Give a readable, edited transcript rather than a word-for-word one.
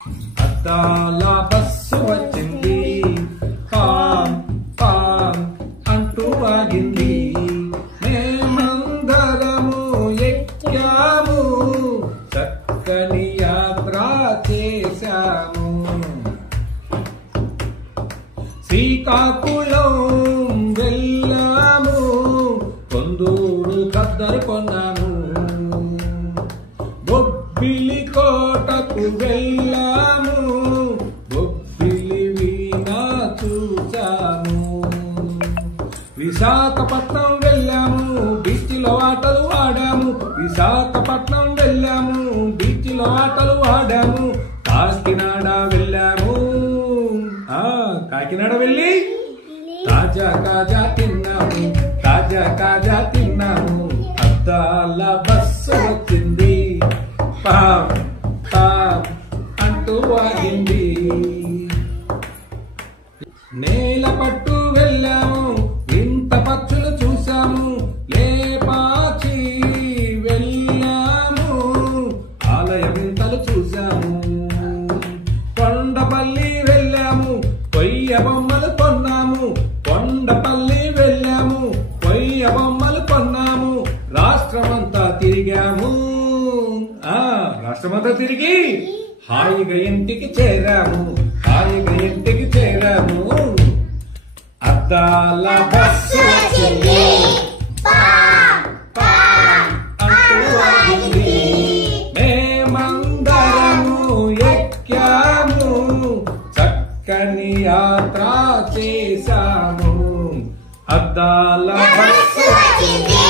అద్దాల బస్సు వచ్చింది, పాం పాం అంటూ ఆగింది. మేమందరము ఎక్కాము, చక్కని యాత్ర చేశాము. శ్రీకాకుళం వెళ్ళాము, కొందూరు కద్దరు కొన్నాము. బొబ్బిలి కోటకు వెళ్ళాము, బొబ్బిలి వీణ చూశాము. విశాఖపట్నం వెళ్ళాము, బీచ్లో ఆటలు ఆడాము. విశాఖపట్నం వెళ్ళాము, బీచ్లో ఆటలు ఆడాము. కాకినాడ వెళ్ళాము, కాకినాడ వెళ్ళి కాజా కాజా తిన్నాము, కాజా కాజా తిన్నాము. అద్దాల బస్సు వచ్చింది, పాం పాం అంటూ ఆగింది. నేల పట్టు వెళ్ళాము, వింత పక్షులు చూసాము. లేపాచి వెళ్ళాము, ఆలయ వింతలు చూసాము. కొండపల్లి వెళ్ళాము, కొయ్య బొమ్మలు కొన్నాము. కొండపల్లి వెళ్ళాము, కొయ్య బొమ్మలు కొన్నాము. రాష్ట్రమంతా తిరిగాము, రాష్ట్రమంతా తిరిగి హాయిగా ఇంటికి చేరాము, హాయిగా ఇంటికి చేరాము. అద్దాల బస్సు వచ్చింది, అంటూ ఆగింది. మేమందరము ఎక్కాము, చక్కని యాత్ర చేశాము. అద్దాల బస్సు వచ్చింది.